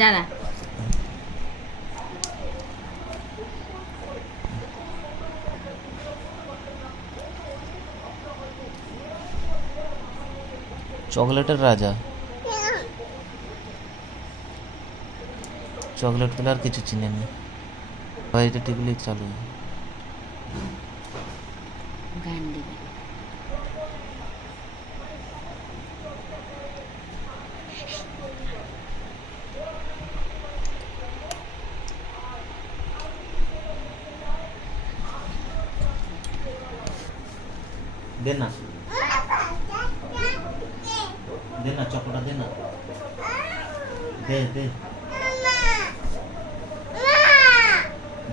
দাঁড়া চকলেটের রাজা চকলেট পেলে আর কিছু চিনে নি ভাই এটা টিকলি চালু গান দিবে दे ना चॉकलेट दे ना दे दे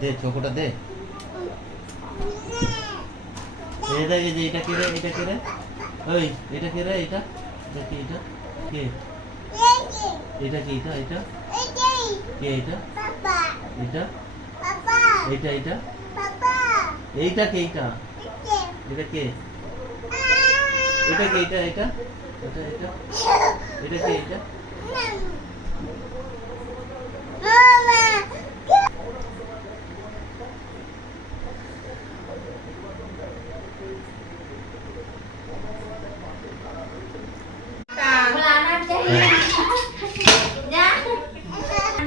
दे चॉकलेट दे এটা কি রে এটা কি রে ওই এটা কি রে এটা কি এটা কে এটা কি এটা এটা কে এটা পাপা এটা পাপা এটা এটা পাপা এইটা কে এটা এটা কে এটা কে এটা এটা এটা এটা এটা কে এটা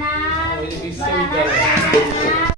মামা বিশ্ববিদ্যালয়